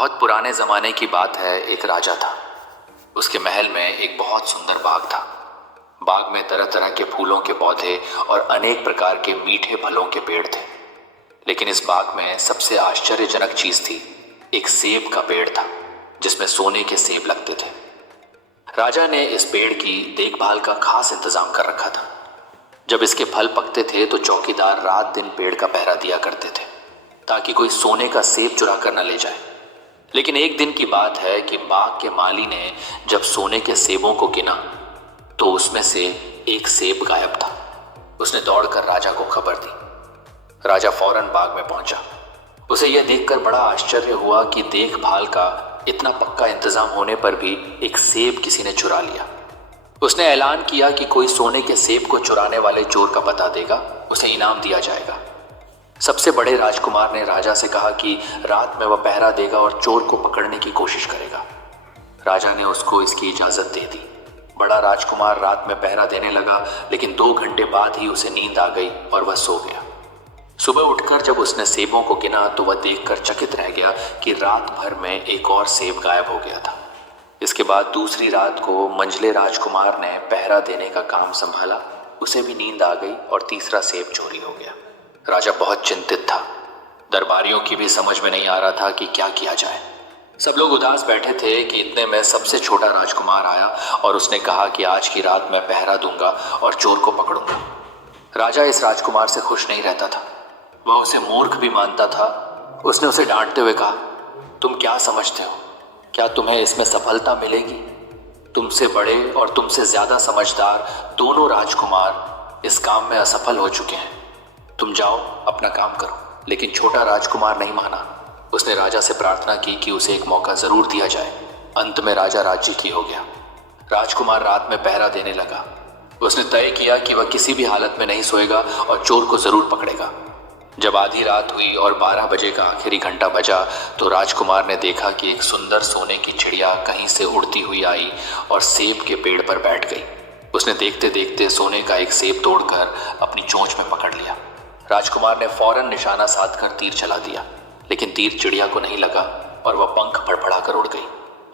बहुत पुराने ज़माने की बात है। एक राजा था। उसके महल में एक बहुत सुंदर बाग था। बाग में तरह तरह के फूलों के पौधे और अनेक प्रकार के मीठे फलों के पेड़ थे। लेकिन इस बाग में सबसे आश्चर्यजनक चीज थी, एक सेब का पेड़ था जिसमें सोने के सेब लगते थे। राजा ने इस पेड़ की देखभाल का खास इंतजाम कर रखा था। जब इसके फल पकते थे तो चौकीदार रात दिन पेड़ का पहरा दिया करते थे ताकि कोई सोने का सेब चुरा कर न ले जाए। लेकिन एक दिन की बात है कि बाग के माली ने जब सोने के सेबों को गिना तो उसमें से एक सेब गायब था। उसने दौड़कर राजा को खबर दी। राजा फौरन बाग में पहुंचा। उसे यह देखकर बड़ा आश्चर्य हुआ कि देखभाल का इतना पक्का इंतजाम होने पर भी एक सेब किसी ने चुरा लिया। उसने ऐलान किया कि कोई सोने के सेब को चुराने वाले चोर का पता देगा, उसे इनाम दिया जाएगा। सबसे बड़े राजकुमार ने राजा से कहा कि रात में वह पहरा देगा और चोर को पकड़ने की कोशिश करेगा। राजा ने उसको इसकी इजाजत दे दी। बड़ा राजकुमार रात में पहरा देने लगा, लेकिन 2 घंटे बाद ही उसे नींद आ गई और वह सो गया। सुबह उठकर जब उसने सेबों को गिना तो वह देखकर चकित रह गया कि रात भर में एक और सेब गायब हो गया था। इसके बाद दूसरी रात को मंझले राजकुमार ने पहरा देने का काम संभाला। उसे भी नींद आ गई और तीसरा सेब चोरी हो गया। राजा बहुत चिंतित था। दरबारियों की भी समझ में नहीं आ रहा था कि क्या किया जाए। सब लोग उदास बैठे थे कि इतने में सबसे छोटा राजकुमार आया और उसने कहा कि आज की रात मैं पहरा दूंगा और चोर को पकड़ूंगा। राजा इस राजकुमार से खुश नहीं रहता था। वह उसे मूर्ख भी मानता था। उसने उसे डांटते हुए कहा, तुम क्या समझते हो? क्या तुम्हें इसमें सफलता मिलेगी? तुमसे बड़े और तुमसे ज्यादा समझदार दोनों राजकुमार इस काम में असफल हो चुके हैं। तुम जाओ अपना काम करो। लेकिन छोटा राजकुमार नहीं माना। उसने राजा से प्रार्थना की कि उसे एक मौका जरूर दिया जाए। अंत में राजा राजी की हो गया। राजकुमार रात में पहरा देने लगा। उसने तय किया कि वह किसी भी हालत में नहीं सोएगा और चोर को जरूर पकड़ेगा। जब आधी रात हुई और 12 बजे का आखिरी घंटा बजा तो राजकुमार ने देखा कि एक सुंदर सोने की चिड़िया कहीं से उड़ती हुई आई और सेब के पेड़ पर बैठ गई। उसने देखते देखते सोने का एक सेब तोड़कर अपनी चोंच में पकड़ लिया। राजकुमार ने फौरन निशाना साधकर तीर चला दिया, लेकिन तीर चिड़िया को नहीं लगा और वह पंख फड़फड़ाकर उड़ गई।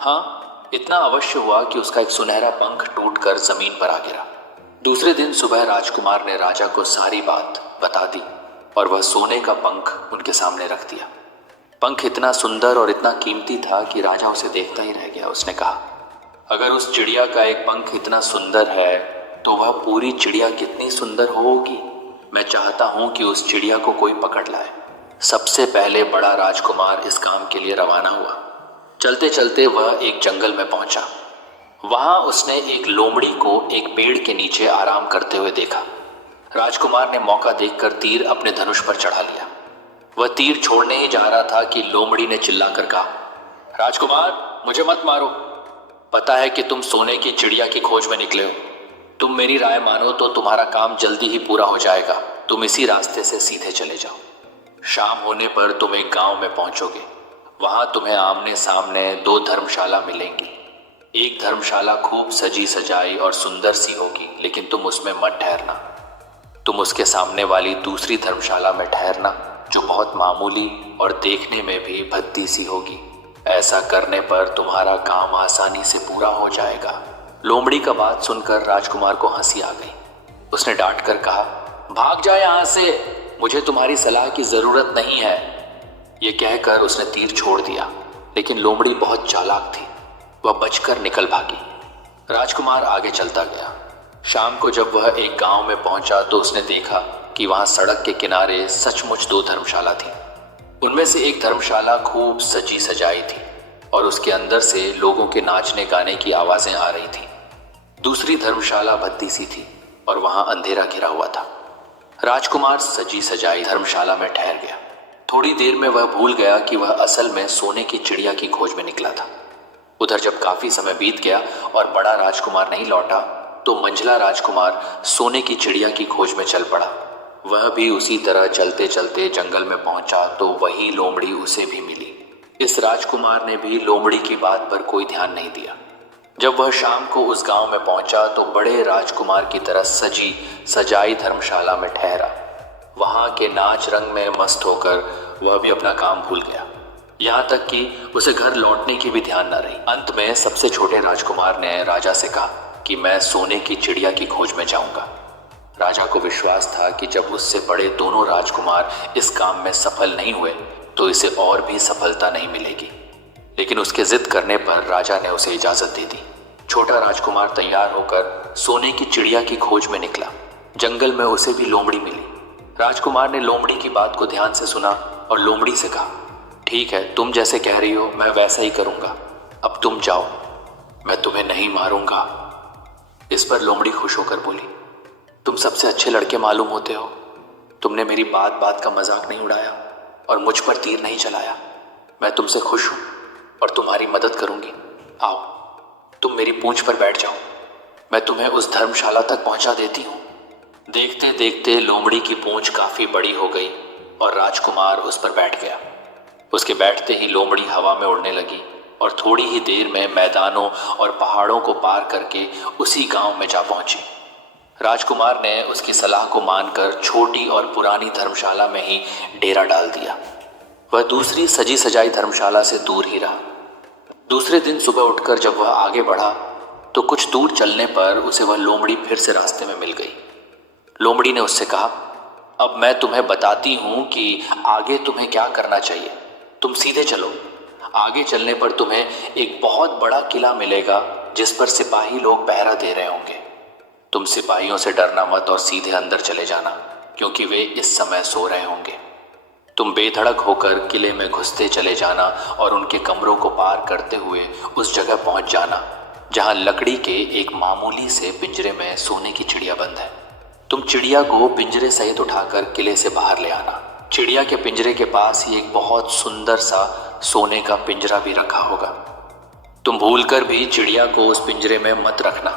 हाँ, इतना अवश्य हुआ कि उसका एक सुनहरा पंख टूटकर जमीन पर आ गिरा। दूसरे दिन सुबह राजकुमार ने राजा को सारी बात बता दी और वह सोने का पंख उनके सामने रख दिया। पंख इतना सुंदर और इतना कीमती था कि राजा उसे देखता ही रह गया। उसने कहा, अगर उस चिड़िया का एक पंख इतना सुंदर है तो वह पूरी चिड़िया कितनी सुंदर होगी। मैं चाहता हूं कि उस चिड़िया को कोई पकड़ लाए। सबसे पहले बड़ा राजकुमार इस काम के लिए रवाना हुआ। चलते चलते वह एक जंगल में पहुंचा। वहां उसने एक लोमड़ी को एक पेड़ के नीचे आराम करते हुए देखा। राजकुमार ने मौका देखकर तीर अपने धनुष पर चढ़ा लिया। वह तीर छोड़ने ही जा रहा था कि लोमड़ी ने चिल्लाकर कहा, राजकुमार, मुझे मत मारो। पता है कि तुम सोने की चिड़िया की खोज में निकले हो। तुम मेरी राय मानो तो तुम्हारा काम जल्दी ही पूरा हो जाएगा। तुम इसी रास्ते से सीधे चले जाओ। शाम होने पर तुम एक गांव में पहुंचोगे। वहां तुम्हें आमने सामने 2 धर्मशाला मिलेंगी। एक धर्मशाला खूब सजी सजाई और सुंदर सी होगी, लेकिन तुम उसमें मत ठहरना। तुम उसके सामने वाली दूसरी धर्मशाला में ठहरना, जो बहुत मामूली और देखने में भी भद्दी सी होगी। ऐसा करने पर तुम्हारा काम आसानी से पूरा हो जाएगा। लोमड़ी का बात सुनकर राजकुमार को हंसी आ गई। उसने डांट कर कहा, भाग जाए यहां से, मुझे तुम्हारी सलाह की जरूरत नहीं है। यह कहकर उसने तीर छोड़ दिया, लेकिन लोमड़ी बहुत चालाक थी। वह बचकर निकल भागी। राजकुमार आगे चलता गया। शाम को जब वह एक गांव में पहुंचा तो उसने देखा कि वहां सड़क के किनारे सचमुच 2 धर्मशाला थी। उनमें से एक धर्मशाला खूब सजी सजाई थी और उसके अंदर से लोगों के नाचने गाने की आवाजें आ रही थी। दूसरी धर्मशाला भद्दी सी थी और वहां अंधेरा घिरा हुआ था। राजकुमार सजी सजाई धर्मशाला में ठहर गया। थोड़ी देर में वह भूल गया कि वह असल में सोने की चिड़िया की खोज में निकला था। उधर जब काफी समय बीत गया और बड़ा राजकुमार नहीं लौटा तो मंझला राजकुमार सोने की चिड़िया की खोज में चल पड़ा। वह भी उसी तरह चलते चलते जंगल में पहुंचा तो वही लोमड़ी उसे भी मिली। इस राजकुमार ने भी लोमड़ी की बात पर कोई ध्यान नहीं दिया। जब वह शाम को उस गांव में पहुंचा तो बड़े राजकुमार की तरह सजी सजाई धर्मशाला में ठहरा। वहां के नाच रंग में मस्त होकर वह भी अपना काम भूल गया। यहाँ तक कि उसे घर लौटने की भी ध्यान न रही। अंत में सबसे छोटे राजकुमार ने राजा से कहा कि मैं सोने की चिड़िया की खोज में जाऊंगा। राजा को विश्वास था कि जब उससे बड़े दोनों राजकुमार इस काम में सफल नहीं हुए तो इसे और भी सफलता नहीं मिलेगी। लेकिन उसके जिद करने पर राजा ने उसे इजाजत दे दी। छोटा राजकुमार तैयार होकर सोने की चिड़िया की खोज में निकला। जंगल में उसे भी लोमड़ी मिली। राजकुमार ने लोमड़ी की बात को ध्यान से सुना और लोमड़ी से कहा, ठीक है, तुम जैसे कह रही हो मैं वैसा ही करूंगा। अब तुम जाओ, मैं तुम्हें नहीं मारूंगा। इस पर लोमड़ी खुश होकर बोली, तुम सबसे अच्छे लड़के मालूम होते हो। तुमने मेरी बात बात का मजाक नहीं उड़ाया और मुझ पर तीर नहीं चलाया। मैं तुमसे खुश हूं और तुम्हारी मदद करूंगी। आओ, तुम मेरी पूंछ पर बैठ जाओ, मैं तुम्हें उस धर्मशाला तक पहुंचा देती हूं। देखते देखते लोमड़ी की पूंछ काफी बड़ी हो गई और राजकुमार उस पर बैठ गया। उसके बैठते ही लोमड़ी हवा में उड़ने लगी और थोड़ी ही देर में मैदानों और पहाड़ों को पार करके उसी गांव में जा पहुंची। राजकुमार ने उसकी सलाह को मानकर छोटी और पुरानी धर्मशाला में ही डेरा डाल दिया। वह दूसरी सजी सजाई धर्मशाला से दूर ही रहा। दूसरे दिन सुबह उठकर जब वह आगे बढ़ा तो कुछ दूर चलने पर उसे वह लोमड़ी फिर से रास्ते में मिल गई। लोमड़ी ने उससे कहा, अब मैं तुम्हें बताती हूं कि आगे तुम्हें क्या करना चाहिए। तुम सीधे चलो। आगे चलने पर तुम्हें एक बहुत बड़ा किला मिलेगा जिस पर सिपाही लोग पहरा दे रहे होंगे। तुम सिपाहियों से डरना मत और सीधे अंदर चले जाना, क्योंकि वे इस समय सो रहे होंगे। तुम बेधड़क होकर किले में घुसते चले जाना और उनके कमरों को पार करते हुए उस जगह पहुंच जाना जहां लकड़ी के एक मामूली से पिंजरे में सोने की चिड़िया बंद है। तुम चिड़िया को पिंजरे सहित उठाकर किले से बाहर ले आना। चिड़िया के पिंजरे के पास ही एक बहुत सुंदर सा सोने का पिंजरा भी रखा होगा। तुम भूलकर भी चिड़िया को उस पिंजरे में मत रखना,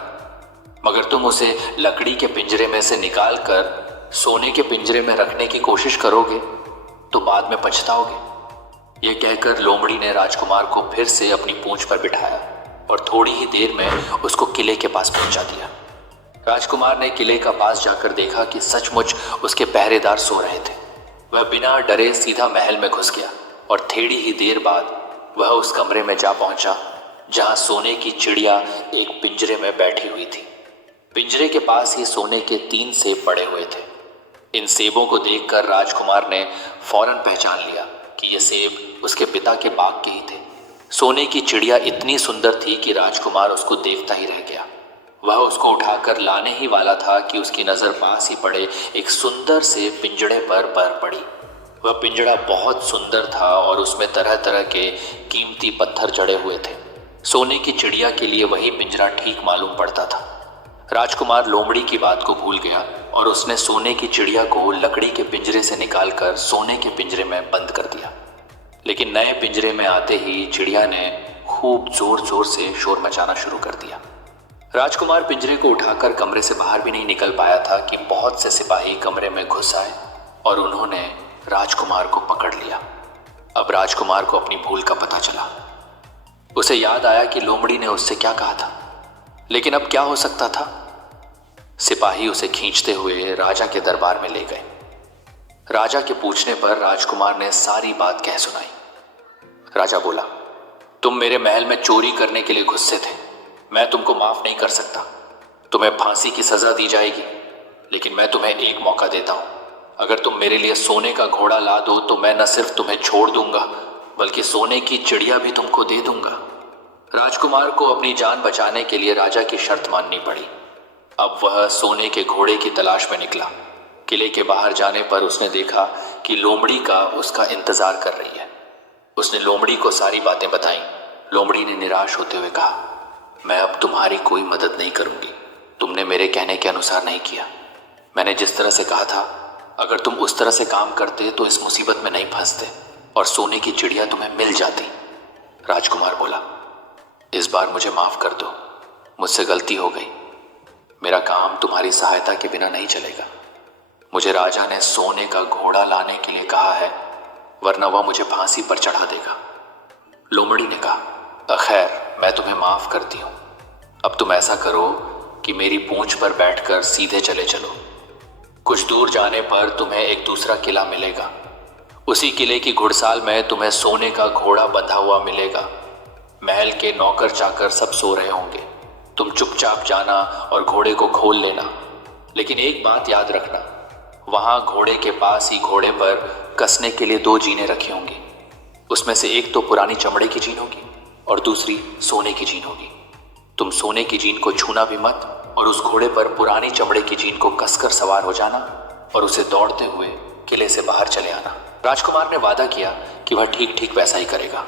मगर तुम उसे लकड़ी के पिंजरे में से निकाल कर सोने के पिंजरे में रखने की कोशिश करोगे तो बाद में पछताओगे। यह कहकर लोमड़ी ने राजकुमार को फिर से अपनी पूंछ पर बिठाया और थोड़ी ही देर में उसको किले के पास पहुंचा दिया। राजकुमार ने किले का पास जाकर देखा कि सचमुच उसके पहरेदार सो रहे थे। वह बिना डरे सीधा महल में घुस गया और थोड़ी ही देर बाद वह उस कमरे में जा पहुंचा जहां सोने की चिड़िया एक पिंजरे में बैठी हुई थी। पिंजरे के पास ही सोने के 3 सेब पड़े हुए थे। इन सेबों को देखकर राजकुमार ने फौरन पहचान लिया कि ये सेब उसके पिता के बाग के ही थे। सोने की चिड़िया इतनी सुंदर थी कि राजकुमार उसको देखता ही रह गया। वह उसको उठाकर लाने ही वाला था कि उसकी नज़र पास ही पड़े एक सुंदर से पिंजड़े पर पड़ी। वह पिंजड़ा बहुत सुंदर था और उसमें तरह तरह के कीमती पत्थर जड़े हुए थे। सोने की चिड़िया के लिए वही पिंजरा ठीक मालूम पड़ता था। राजकुमार लोमड़ी की बात को भूल गया और उसने सोने की चिड़िया को लकड़ी के पिंजरे से निकालकर सोने के पिंजरे में बंद कर दिया। लेकिन नए पिंजरे में आते ही चिड़िया ने खूब जोर जोर से शोर मचाना शुरू कर दिया। राजकुमार पिंजरे को उठाकर कमरे से बाहर भी नहीं निकल पाया था कि बहुत से सिपाही कमरे में घुस आए और उन्होंने राजकुमार को पकड़ लिया। अब राजकुमार को अपनी भूल का पता चला। उसे याद आया कि लोमड़ी ने उससे क्या कहा था, लेकिन अब क्या हो सकता था। सिपाही उसे खींचते हुए राजा के दरबार में ले गए। राजा के पूछने पर राजकुमार ने सारी बात कह सुनाई। राजा बोला, तुम मेरे महल में चोरी करने के लिए गुस्से थे। मैं तुमको माफ नहीं कर सकता। तुम्हें फांसी की सजा दी जाएगी, लेकिन मैं तुम्हें एक मौका देता हूं। अगर तुम मेरे लिए सोने का घोड़ा ला दो तो मैं न सिर्फ तुम्हें छोड़ दूंगा बल्कि सोने की चिड़िया भी तुमको दे दूंगा। राजकुमार को अपनी जान बचाने के लिए राजा की शर्त माननी पड़ी। अब वह सोने के घोड़े की तलाश में निकला। किले के बाहर जाने पर उसने देखा कि लोमड़ी का उसका इंतजार कर रही है। उसने लोमड़ी को सारी बातें बताईं। लोमड़ी ने निराश होते हुए कहा, मैं अब तुम्हारी कोई मदद नहीं करूंगी। तुमने मेरे कहने के अनुसार नहीं किया। मैंने जिस तरह से कहा था, अगर तुम उस तरह से काम करते तो इस मुसीबत में नहीं फंसते और सोने की चिड़िया तुम्हें मिल जाती। राजकुमार बोला, इस बार मुझे माफ कर दो, मुझसे गलती हो गई। मेरा काम तुम्हारी सहायता के बिना नहीं चलेगा। मुझे राजा ने सोने का घोड़ा लाने के लिए कहा है, वरना वह मुझे फांसी पर चढ़ा देगा। लोमड़ी ने कहा, खैर, मैं तुम्हें माफ करती हूं। अब तुम ऐसा करो कि मेरी पूंछ पर बैठकर सीधे चले चलो। कुछ दूर जाने पर तुम्हें एक दूसरा किला मिलेगा। उसी किले की घुड़साल में तुम्हें सोने का घोड़ा बंधा हुआ मिलेगा। महल के नौकर चाकर सब सो रहे होंगे। तुम चुपचाप जाना और घोड़े को खोल लेना। लेकिन एक बात याद रखना, वहां घोड़े के पास ही घोड़े पर कसने के लिए 2 जीनें रखी होंगी। उसमें से एक तो पुरानी चमड़े की जीन होगी और दूसरी सोने की जीन होगी। तुम सोने की जीन को छूना भी मत और उस घोड़े पर पुरानी चमड़े की जीन को कसकर सवार हो जाना और उसे दौड़ते हुए किले से बाहर चले आना। राजकुमार ने वादा किया कि वह ठीक ठीक वैसा ही करेगा।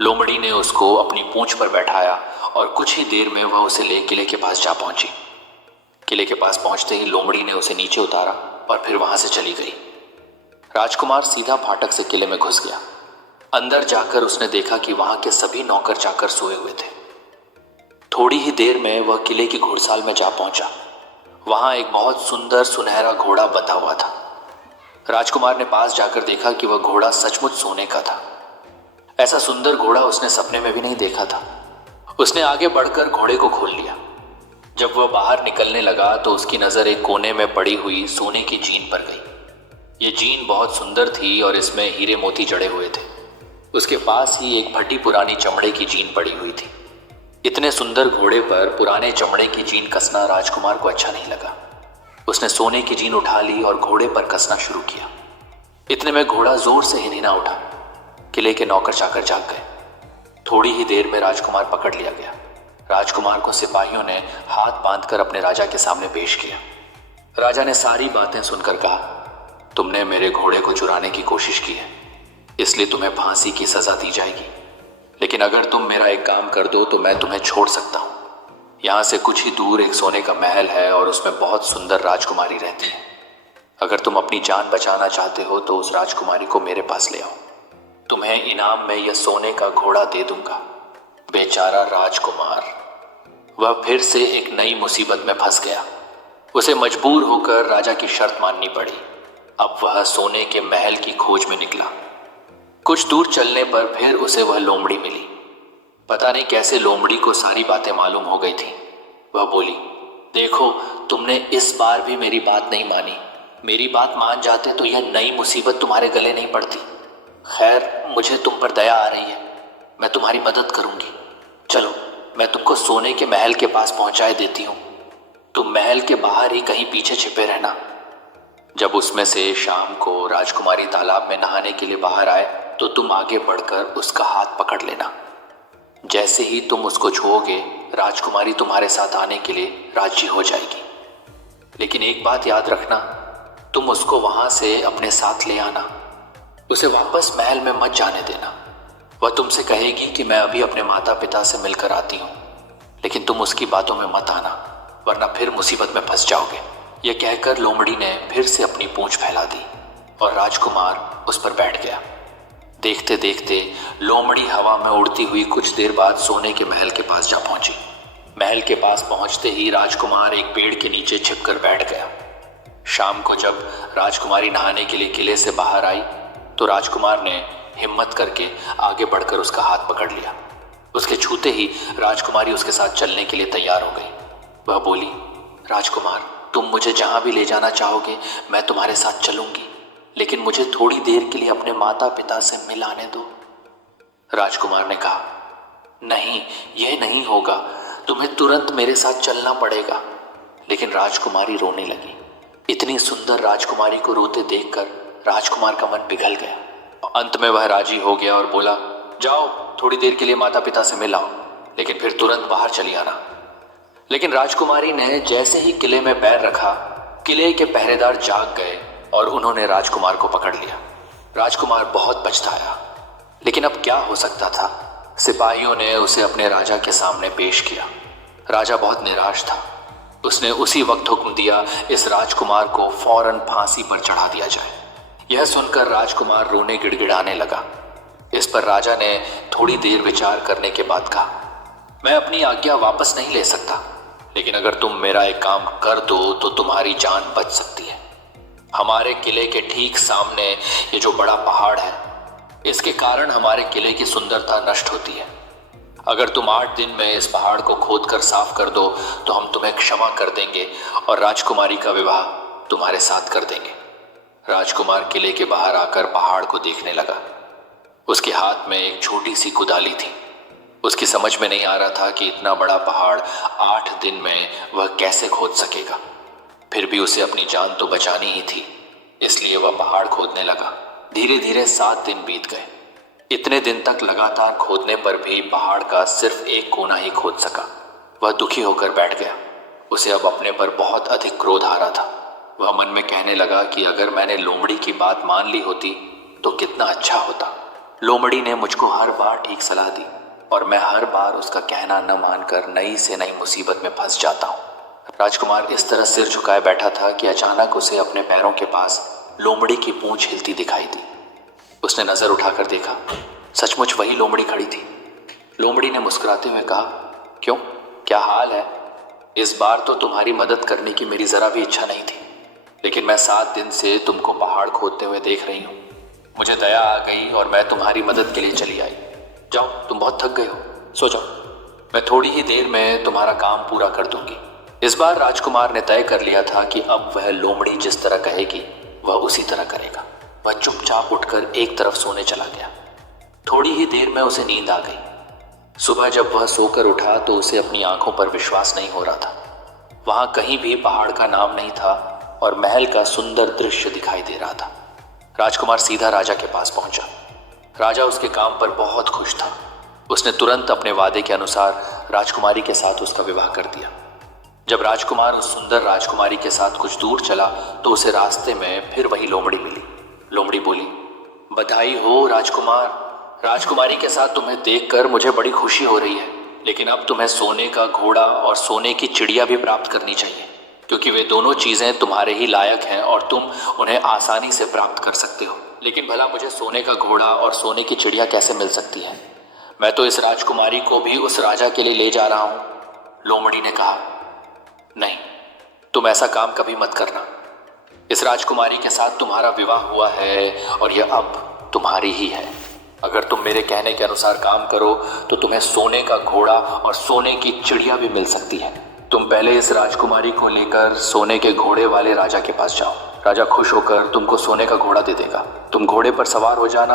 लोमड़ी ने उसको अपनी पूंछ पर बैठाया और कुछ ही देर में वह उसे ले किले के पास जा पहुंची। किले के पास पहुंचते ही लोमड़ी ने उसे नीचे उतारा और फिर वहां से चली गई। राजकुमार सीधा फाटक से किले में घुस गया। अंदर जाकर उसने देखा कि वहां के सभी नौकर चाकर सोए हुए थे। थोड़ी ही देर में वह किले की घुड़साल में जा पहुंचा। वहां एक बहुत सुंदर सुनहरा घोड़ा बंधा हुआ था। राजकुमार ने पास जाकर देखा कि वह घोड़ा सचमुच सोने का था। ऐसा सुंदर घोड़ा उसने सपने में भी नहीं देखा था। उसने आगे बढ़कर घोड़े को खोल लिया। जब वह बाहर निकलने लगा तो उसकी नजर एक कोने में पड़ी हुई सोने की जीन पर गई। ये जीन बहुत सुंदर थी और इसमें हीरे मोती जड़े हुए थे। उसके पास ही एक फटी पुरानी चमड़े की जीन पड़ी हुई थी। इतने सुंदर घोड़े पर पुराने चमड़े की जीन कसना राजकुमार को अच्छा नहीं लगा। उसने सोने की जीन उठा ली और घोड़े पर कसना शुरू किया। इतने में घोड़ा जोर से हिनहिना उठा। किले के नौकर चाकर जाग गए। थोड़ी ही देर में राजकुमार पकड़ लिया गया। राजकुमार को सिपाहियों ने हाथ बांधकर अपने राजा के सामने पेश किया। राजा ने सारी बातें सुनकर कहा, तुमने मेरे घोड़े को चुराने की कोशिश की है, इसलिए तुम्हें फांसी की सजा दी जाएगी। लेकिन अगर तुम मेरा एक काम कर दो तो मैं तुम्हें छोड़ सकता हूं। यहां से कुछ ही दूर एक सोने का महल है और उसमें बहुत सुंदर राजकुमारी रहती है। अगर तुम अपनी जान बचाना चाहते हो तो उस राजकुमारी को मेरे पास ले आओ। तुम्हें इनाम में यह सोने का घोड़ा दे दूंगा। बेचारा राजकुमार, वह फिर से एक नई मुसीबत में फंस गया। उसे मजबूर होकर राजा की शर्त माननी पड़ी। अब वह सोने के महल की खोज में निकला। कुछ दूर चलने पर फिर उसे वह लोमड़ी मिली। पता नहीं कैसे लोमड़ी को सारी बातें मालूम हो गई थी। वह बोली, देखो, तुमने इस बार भी मेरी बात नहीं मानी। मेरी बात मान जाते तो यह नई मुसीबत तुम्हारे गले नहीं पड़ती। खैर, मुझे तुम पर दया आ रही है, मैं तुम्हारी मदद करूंगी। चलो, मैं तुमको सोने के महल के पास पहुंचाए देती हूं। तुम महल के बाहर ही कहीं पीछे छिपे रहना। जब उसमें से शाम को राजकुमारी तालाब में नहाने के लिए बाहर आए तो तुम आगे बढ़कर उसका हाथ पकड़ लेना। जैसे ही तुम उसको छुओगे, राजकुमारी तुम्हारे साथ आने के लिए राजी हो जाएगी। लेकिन एक बात याद रखना, तुम उसको वहां से अपने साथ ले आना। उसे वापस महल में मत जाने देना। वह तुमसे कहेगी कि मैं अभी अपने माता पिता से मिलकर आती हूँ, लेकिन तुम उसकी बातों में मत आना, वरना फिर मुसीबत में फंस जाओगे। यह कहकर लोमड़ी ने फिर से अपनी पूंछ फैला दी और राजकुमार उस पर बैठ गया। देखते देखते लोमड़ी हवा में उड़ती हुई कुछ देर बाद सोने के महल के पास जा पहुंची। महल के पास पहुंचते ही राजकुमार एक पेड़ के नीचे छिपकर बैठ गया। शाम को जब राजकुमारी नहाने के लिए किले से बाहर आई तो राजकुमार ने हिम्मत करके आगे बढ़कर उसका हाथ पकड़ लिया। उसके छूते ही राजकुमारी उसके साथ चलने के लिए तैयार हो गई। वह बोली, राजकुमार, तुम मुझे जहां भी ले जाना चाहोगे मैं तुम्हारे साथ चलूंगी, लेकिन मुझे थोड़ी देर के लिए अपने माता पिता से मिलाने दो। राजकुमार ने कहा, नहीं, यह नहीं होगा, तुम्हें तुरंत मेरे साथ चलना पड़ेगा। लेकिन राजकुमारी रोने लगी। इतनी सुंदर राजकुमारी को रोते देखकर राजकुमार का मन पिघल गया। अंत में वह राजी हो गया और बोला, जाओ, थोड़ी देर के लिए माता पिता से मिलाओ, लेकिन फिर तुरंत बाहर चली आना। लेकिन राजकुमारी ने जैसे ही किले में पैर रखा, किले के पहरेदार जाग गए और उन्होंने राजकुमार को पकड़ लिया। राजकुमार बहुत पछताया, लेकिन अब क्या हो सकता था। सिपाहियों ने उसे अपने राजा के सामने पेश किया। राजा बहुत निराश था। उसने उसी वक्त हुक्म दिया, इस राजकुमार को फौरन फांसी पर चढ़ा दिया जाए। यह सुनकर राजकुमार रोने गिड़गिड़ाने लगा। इस पर राजा ने थोड़ी देर विचार करने के बाद कहा, मैं अपनी आज्ञा वापस नहीं ले सकता, लेकिन अगर तुम मेरा एक काम कर दो तो तुम्हारी जान बच सकती है। हमारे किले के ठीक सामने ये जो बड़ा पहाड़ है, इसके कारण हमारे किले की सुंदरता नष्ट होती है। अगर तुम 8 दिन में इस पहाड़ को खोदकर साफ कर दो तो हम तुम्हें क्षमा कर देंगे और राजकुमारी का विवाह तुम्हारे साथ कर देंगे। राजकुमार किले के बाहर आकर पहाड़ को देखने लगा। उसके हाथ में एक छोटी सी कुदाली थी। उसकी समझ में नहीं आ रहा था कि इतना बड़ा पहाड़ 8 दिन में वह कैसे खोद सकेगा। फिर भी उसे अपनी जान तो बचानी ही थी, इसलिए वह पहाड़ खोदने लगा। धीरे धीरे 7 दिन बीत गए। इतने दिन तक लगातार खोदने पर भी पहाड़ का सिर्फ एक कोना ही खोद सका। वह दुखी होकर बैठ गया। उसे अब अपने पर बहुत अधिक क्रोध आ रहा था। वह मन में कहने लगा कि अगर मैंने लोमड़ी की बात मान ली होती तो कितना अच्छा होता। लोमड़ी ने मुझको हर बार ठीक सलाह दी और मैं हर बार उसका कहना न मानकर नई से नई मुसीबत में फंस जाता हूँ। राजकुमार इस तरह सिर झुकाए बैठा था कि अचानक उसे अपने पैरों के पास लोमड़ी की पूंछ हिलती दिखाई दी। उसने नजर उठाकर देखा, सचमुच वही लोमड़ी खड़ी थी। लोमड़ी ने मुस्कुराते हुए कहा, क्यों, क्या हाल है? इस बार तो तुम्हारी मदद करने की मेरी जरा भी इच्छा नहीं थी, लेकिन मैं 7 दिन से तुमको पहाड़ खोदते हुए देख रही हूँ। मुझे दया आ गई और मैं तुम्हारी मदद के लिए चली आई। जाओ, तुम बहुत थक गए हो, सो जाओ। मैं थोड़ी ही देर में तुम्हारा काम पूरा कर दूंगी। इस बार राजकुमार ने तय कर लिया था कि अब वह लोमड़ी जिस तरह कहेगी वह उसी तरह करेगा। वह चुपचाप उठकर एक तरफ सोने चला गया। थोड़ी ही देर में उसे नींद आ गई। सुबह जब वह सोकर उठा तो उसे अपनी आंखों पर विश्वास नहीं हो रहा था। वहां कहीं भी पहाड़ का नाम नहीं था और महल का सुंदर दृश्य दिखाई दे रहा था। राजकुमार सीधा राजा के पास पहुंचा। राजा उसके काम पर बहुत खुश था। उसने तुरंत अपने वादे के अनुसार राजकुमारी के साथ उसका विवाह कर दिया। जब राजकुमार उस सुंदर राजकुमारी के साथ कुछ दूर चला तो उसे रास्ते में फिर वही लोमड़ी मिली। लोमड़ी बोली, बधाई हो राजकुमार, राजकुमारी के साथ तुम्हें देखकर मुझे बड़ी खुशी हो रही है, लेकिन अब तुम्हें सोने का घोड़ा और सोने की चिड़िया भी प्राप्त करनी चाहिए, क्योंकि वे दोनों चीजें तुम्हारे ही लायक हैं और तुम उन्हें आसानी से प्राप्त कर सकते हो। लेकिन भला मुझे सोने का घोड़ा और सोने की चिड़िया कैसे मिल सकती है? मैं तो इस राजकुमारी को भी उस राजा के लिए ले जा रहा हूं। लोमड़ी ने कहा, नहीं, तुम ऐसा काम कभी मत करना। इस राजकुमारी के साथ तुम्हारा विवाह हुआ है और यह अब तुम्हारी ही है। अगर तुम मेरे कहने के अनुसार काम करो तो तुम्हें सोने का घोड़ा और सोने की चिड़िया भी मिल सकती है। तुम पहले इस राजकुमारी को लेकर सोने के घोड़े वाले राजा के पास जाओ। राजा खुश होकर तुमको सोने का घोड़ा दे देगा। तुम घोड़े पर सवार हो जाना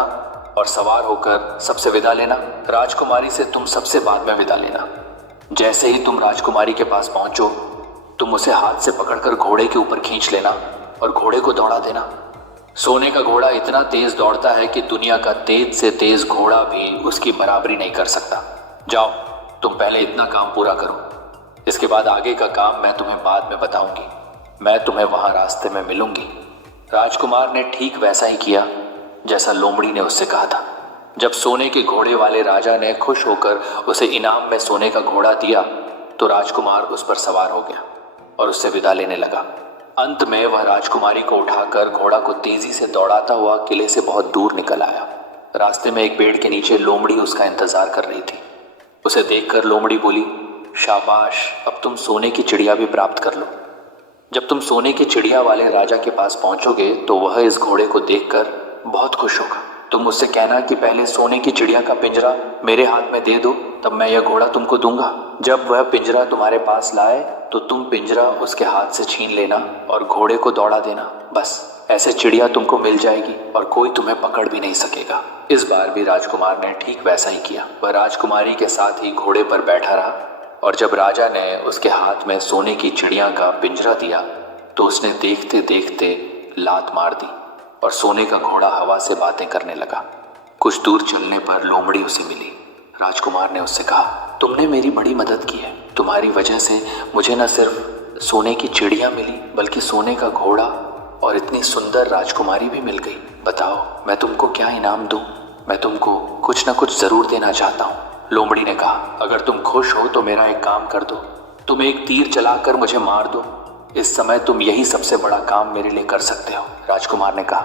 और सवार होकर सबसे विदा लेना। राजकुमारी से तुम सबसे बाद में विदा लेना। जैसे ही तुम राजकुमारी के पास पहुंचो, तुम उसे हाथ से पकड़कर घोड़े के ऊपर खींच लेना और घोड़े को दौड़ा देना। सोने का घोड़ा इतना तेज दौड़ता है कि दुनिया का तेज से तेज घोड़ा भी उसकी बराबरी नहीं कर सकता। जाओ, तुम पहले इतना काम पूरा करो। इसके बाद आगे का काम मैं तुम्हें बाद में बताऊंगी। मैं तुम्हें वहां रास्ते में मिलूंगी। राजकुमार ने ठीक वैसा ही किया जैसा लोमड़ी ने उससे कहा था। जब सोने के घोड़े वाले राजा ने खुश होकर उसे इनाम में सोने का घोड़ा दिया तो राजकुमार उस पर सवार हो गया और उससे विदा लेने लगा। अंत में वह राजकुमारी को उठाकर घोड़ा को तेजी से दौड़ाता हुआ किले से बहुत दूर निकल आया। रास्ते में एक पेड़ के नीचे लोमड़ी उसका इंतजार कर रही थी। उसे देखकर लोमड़ी बोली, शाबाश, अब तुम सोने की चिड़िया भी प्राप्त कर लो। जब तुम सोने की चिड़िया वाले राजा के पास पहुंचोगे तो वह इस घोड़े को देखकर बहुत खुश होगा। तुम उससे कहना कि पहले सोने की चिड़िया का पिंजरा मेरे हाथ में दे दो, तब मैं यह घोड़ा तुमको दूंगा। जब वह पिंजरा तुम्हारे पास लाए तो तुम पिंजरा उसके हाथ से छीन लेना और घोड़े को दौड़ा देना। बस ऐसे चिड़िया तुमको मिल जाएगी और कोई तुम्हें पकड़ भी नहीं सकेगा। इस बार भी राजकुमार ने ठीक वैसा ही किया। वह राजकुमारी के साथ ही घोड़े पर बैठा रहा और जब राजा ने उसके हाथ में सोने की चिड़िया का पिंजरा दिया तो उसने देखते देखते लात मार दी और सोने का घोड़ा हवा से बातें करने लगा। कुछ दूर चलने पर लोमड़ी उसे मिली। राजकुमार ने उससे कहा, तुमने मेरी बड़ी मदद की है। तुम्हारी वजह से मुझे न सिर्फ सोने की चिड़िया मिली बल्कि सोने का घोड़ा और इतनी सुंदर राजकुमारी भी मिल गई। बताओ, मैं तुमको क्या इनाम दूं? मैं तुमको कुछ न कुछ जरूर देना चाहता हूँ। लोमड़ी ने कहा, अगर तुम खुश हो तो मेरा एक काम कर दो। तुम एक तीर चलाकर मुझे मार दो। इस समय तुम यही सबसे बड़ा काम मेरे लिए कर सकते हो। राजकुमार ने कहा,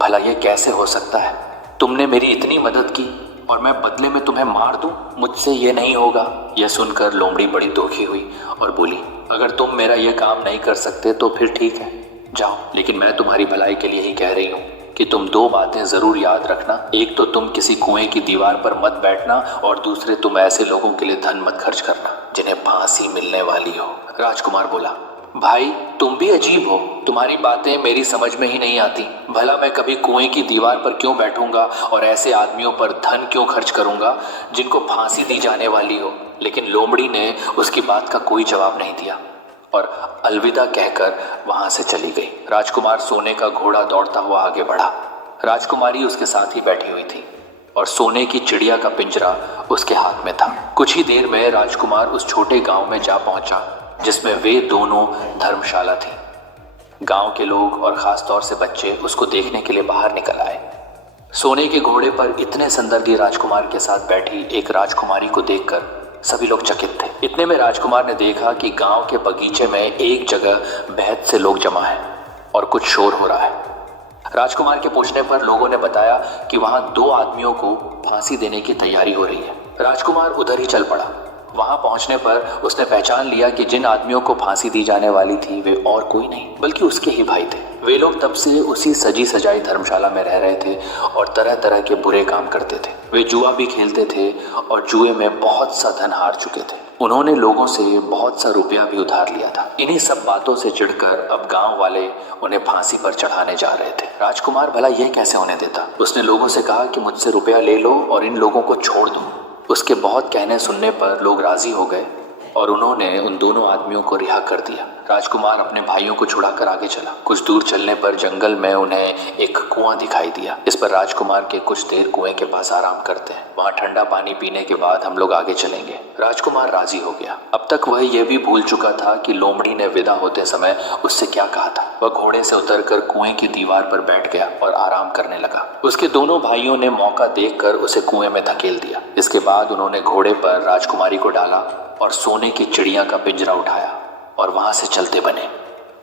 भला ये कैसे हो सकता है? तुमने मेरी इतनी मदद की और मैं बदले में तुम्हें मार दूं? मुझसे ये नहीं होगा। यह सुनकर लोमड़ी बड़ी दुखी हुई और बोली, अगर तुम मेरा यह काम नहीं कर सकते तो फिर ठीक है, जाओ। लेकिन मैं तुम्हारी भलाई के लिए ही कह रही हूँ कि तुम 2 बातें जरूर याद रखना। एक तो तुम किसी कुएं की दीवार पर मत बैठना और दूसरे तुम ऐसे लोगों के लिए धन मत खर्च करना जिन्हें फांसी मिलने वाली हो। राजकुमार बोला, भाई तुम भी अजीब हो, तुम्हारी बातें मेरी समझ में ही नहीं आती। भला मैं कभी कुएं की दीवार पर क्यों बैठूंगा और ऐसे आदमियों पर धन क्यों खर्च करूंगा जिनको फांसी दी जाने वाली हो। लेकिन लोमड़ी ने उसकी बात का कोई जवाब नहीं दिया और अलविदा कहकर वहां से चली गई। राजकुमार सोने का घोड़ा दौड़ता हुआ आगे बढ़ा। राजकुमारी उसके साथ ही बैठी हुई थी और सोने की चिड़िया का पिंजरा उसके हाथ में था। कुछ ही देर में राजकुमार उस छोटे गांव में जा पहुंचा जिसमें वे दोनों धर्मशाला थी। गांव के लोग और खासतौर से बच्चे उसको देखने के लिए बाहर निकल आए। सोने के घोड़े पर इतने सुंदर राजकुमार के साथ बैठी एक राजकुमारी को देखकर सभी लोग चकित थे। इतने में राजकुमार ने देखा कि गांव के बगीचे में एक जगह बेहद से लोग जमा हैं और कुछ शोर हो रहा है। राजकुमार के पूछने पर लोगों ने बताया कि वहां 2 आदमियों को फांसी देने की तैयारी हो रही है। राजकुमार उधर ही चल पड़ा। वहां पहुंचने पर उसने पहचान लिया कि जिन आदमियों को फांसी दी जाने वाली थी वे और कोई नहीं बल्कि उसके ही भाई थे। वे लोग तब से उसी सजी सजाई धर्मशाला में रह रहे थे और तरह तरह के बुरे काम करते थे। वे जुआ भी खेलते थे और जुए में बहुत सा धन हार चुके थे। उन्होंने लोगों से बहुत सा रुपया भी उधार लिया था। इन्हीं सब बातों से चिढ़कर अब गांव वाले उन्हें फांसी पर चढ़ाने जा रहे थे। राजकुमार भला यह कैसे होने देता। उसने लोगों से कहा कि मुझसे रुपया ले लो और इन लोगों को छोड़ दो। उसके बहुत कहने सुनने पर लोग राजी हो गए और उन्होंने उन दोनों आदमियों को रिहा कर दिया। राजकुमार अपने भाइयों को छुड़ाकर आगे चला। कुछ दूर चलने पर जंगल में उन्हें एक कुआं दिखाई दिया। इस पर राजकुमार के कुछ देर कुएं के पास आराम करते हैं, वहां ठंडा पानी पीने के बाद हम लोग आगे चलेंगे। राजकुमार राजी हो गया। अब तक वह यह भी भूल चुका था कि लोमड़ी ने विदा होते समय उससे क्या कहा था। वह घोड़े से उतरकर कुएं की दीवार पर बैठ गया और आराम करने लगा। उसके दोनों भाइयों ने मौका देखकर उसे कुएं में धकेल दिया। इसके बाद उन्होंने घोड़े पर राजकुमारी को डाला और सोने की चिड़िया का पिंजरा उठाया और वहां से चलते बने।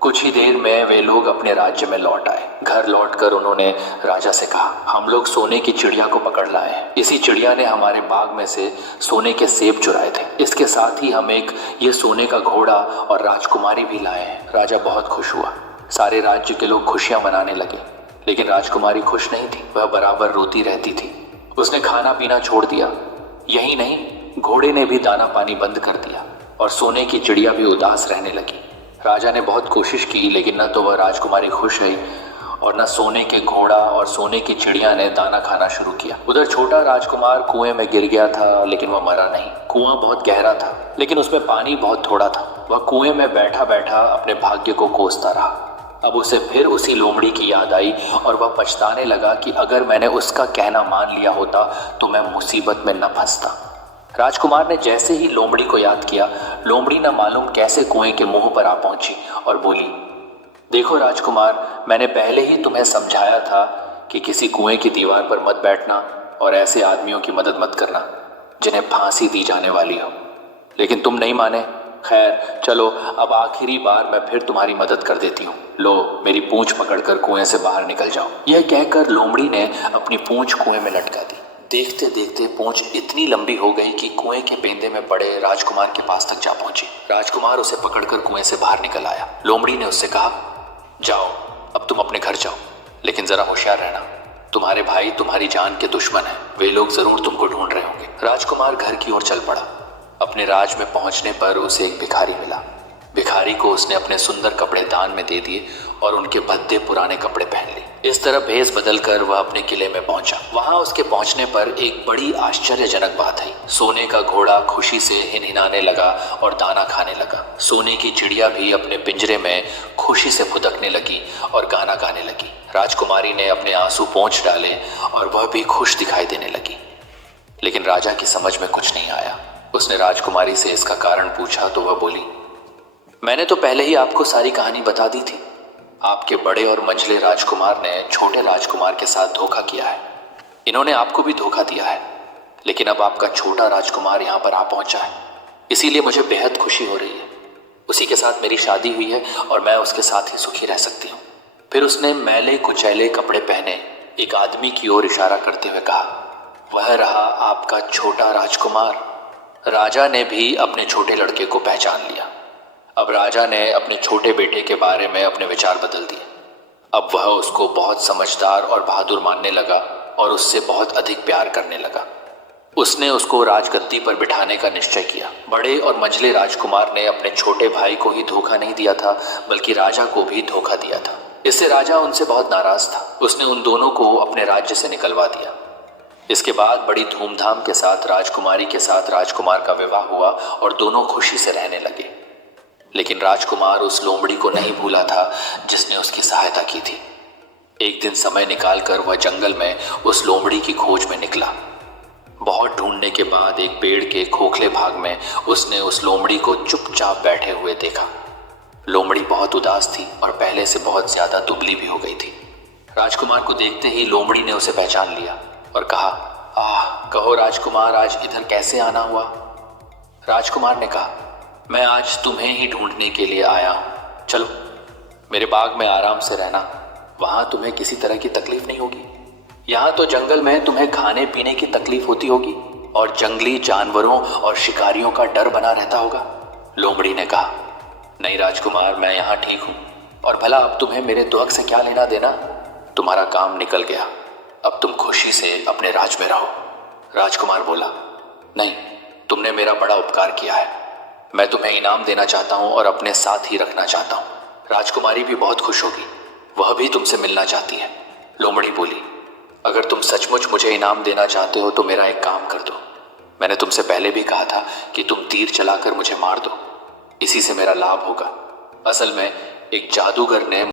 कुछ ही देर में वे लोग अपने राज्य में लौट आए। घर लौटकर उन्होंने राजा से कहा, हम लोग सोने की चिड़िया को पकड़ लाए हैं। इसी चिड़िया ने हमारे बाग में से सोने के सेब चुराए थे। इसके साथ ही हम एक ये सोने का घोड़ा और राजकुमारी भी लाए हैं। राजा बहुत खुश हुआ। सारे राज्य के लोग खुशियां मनाने लगे, लेकिन राजकुमारी खुश नहीं थी। वह बराबर रोती रहती थी। उसने खाना पीना छोड़ दिया। यही नहीं, घोड़े ने भी दाना पानी बंद कर दिया और सोने की चिड़िया भी उदास रहने लगी। राजा ने बहुत कोशिश की, लेकिन न तो वह राजकुमारी खुश हुई और न सोने के घोड़ा और सोने की चिड़िया ने दाना खाना शुरू किया। उधर छोटा राजकुमार कुएं में गिर गया था, लेकिन वह मरा नहीं। कुआं बहुत गहरा था, लेकिन उसमें पानी बहुत थोड़ा था। वह कुएं में बैठा बैठा अपने भाग्य को कोसता रहा। अब उसे फिर उसी लोमड़ी की याद आई और वह पछताने लगा कि अगर मैंने उसका कहना मान लिया होता तो मैं मुसीबत में न फंसता। राजकुमार ने जैसे ही लोमड़ी को याद किया, लोमड़ी न मालूम कैसे कुएं के मुंह पर आ पहुंची और बोली, देखो राजकुमार, मैंने पहले ही तुम्हें समझाया था कि किसी कुएं की दीवार पर मत बैठना और ऐसे आदमियों की मदद मत करना जिन्हें फांसी दी जाने वाली हो, लेकिन तुम नहीं माने। खैर चलो, अब आखिरी बार मैं फिर तुम्हारी मदद कर देती हूँ। लो, मेरी पूंछ पकड़कर कुएं से बाहर निकल जाओ। यह कहकर लोमड़ी ने अपनी पूंछ कुएं में लटका दी। देखते देखते पूंछ इतनी लंबी हो गई कि कुएं के पेंदे में पड़े राजकुमार के पास तक जा पहुंची। राजकुमार उसे पकड़कर कुएं से बाहर निकल आया। लोमड़ी ने उससे कहा, जाओ, अब तुम अपने घर जाओ, लेकिन जरा होशियार रहना। तुम्हारे भाई तुम्हारी जान के दुश्मन हैं। वे लोग जरूर तुमको ढूंढ रहे होंगे। राजकुमार घर की ओर चल पड़ा। अपने राज में पहुंचने पर उसे एक भिखारी मिला। भिखारी को उसने अपने सुंदर कपड़े दान में दे दिए और उनके भद्दे पुराने कपड़े पहन लिए। इस तरह भेष बदलकर वह अपने किले में पहुंचा। वहां उसके पहुंचने पर एक बड़ी आश्चर्यजनक बात आई। सोने का घोड़ा खुशी से हिनहिनाने लगा और दाना खाने लगा। सोने की चिड़िया भी अपने पिंजरे में खुशी से फुदकने लगी और गाना गाने लगी। राजकुमारी ने अपने आंसू पोंछ डाले और वह भी खुश दिखाई देने लगी। लेकिन राजा की समझ में कुछ नहीं आया। उसने राजकुमारी से इसका कारण पूछा तो वह बोली, मैंने तो पहले ही आपको सारी कहानी बता दी थी। आपके बड़े और मंझले राजकुमार ने छोटे राजकुमार के साथ धोखा किया है। इन्होंने आपको भी धोखा दिया है, लेकिन अब आपका छोटा राजकुमार यहाँ पर आ पहुंचा है, इसीलिए मुझे बेहद खुशी हो रही है। उसी के साथ मेरी शादी हुई है और मैं उसके साथ ही सुखी रह सकती हूँ। फिर उसने मैले कुचैले कपड़े पहने एक आदमी की ओर इशारा करते हुए कहा, वह रहा आपका छोटा राजकुमार। राजा ने भी अपने छोटे लड़के को पहचान लिया। अब राजा ने अपने छोटे बेटे के बारे में अपने विचार बदल दिए। अब वह उसको बहुत समझदार और बहादुर मानने लगा और उससे बहुत अधिक प्यार करने लगा। उसने उसको राजगद्दी पर बिठाने का निश्चय किया। बड़े और मंझले राजकुमार ने अपने छोटे भाई को ही धोखा नहीं दिया था, बल्कि राजा को भी धोखा दिया था। इससे राजा उनसे बहुत नाराज था। उसने उन दोनों को अपने राज्य से निकलवा दिया। इसके बाद बड़ी धूमधाम के साथ राजकुमारी के साथ राजकुमार का विवाह हुआ और दोनों खुशी से रहने लगे। लेकिन राजकुमार उस लोमड़ी को नहीं भूला था जिसने उसकी सहायता की थी। एक दिन समय निकालकर वह जंगल में उस लोमड़ी की खोज में निकला। बहुत ढूंढने के बाद एक पेड़ के खोखले भाग में उसने उस लोमड़ी को चुपचाप बैठे हुए देखा। लोमड़ी बहुत उदास थी और पहले से बहुत ज्यादा दुबली भी हो गई थी। राजकुमार को देखते ही लोमड़ी ने उसे पहचान लिया और कहा, आह, कहो राजकुमार, आज इधर कैसे आना हुआ? राजकुमार ने कहा, मैं आज तुम्हें ही ढूंढने के लिए आया हूं। चलो मेरे बाग में आराम से रहना, वहां तुम्हें किसी तरह की तकलीफ नहीं होगी। यहाँ तो जंगल में तुम्हें खाने पीने की तकलीफ होती होगी और जंगली जानवरों और शिकारियों का डर बना रहता होगा। लोमड़ी ने कहा, नहीं राजकुमार, मैं यहाँ ठीक हूँ, और भला अब तुम्हें मेरे दुख से क्या लेना देना? तुम्हारा काम निकल गया, अब तुम खुशी से अपने राज में रहो। राजकुमार बोला, नहीं, तुमने मेरा बड़ा उपकार किया है, मैं तुम्हें इनाम देना चाहता हूँ और अपने साथ ही रखना चाहता हूँ। राजकुमारी भी बहुत खुश होगी, वह भी तुमसे मिलना चाहती है। लोमड़ी बोली, अगर तुम सचमुच मुझे इनाम देना चाहते हो तो मेरा एक काम कर दो। मैंने तुमसे पहले भी कहा था कि तुम तीर चलाकर मुझे मार दो, इसी से मेरा लाभ होगा। असल में एक जादूगर ने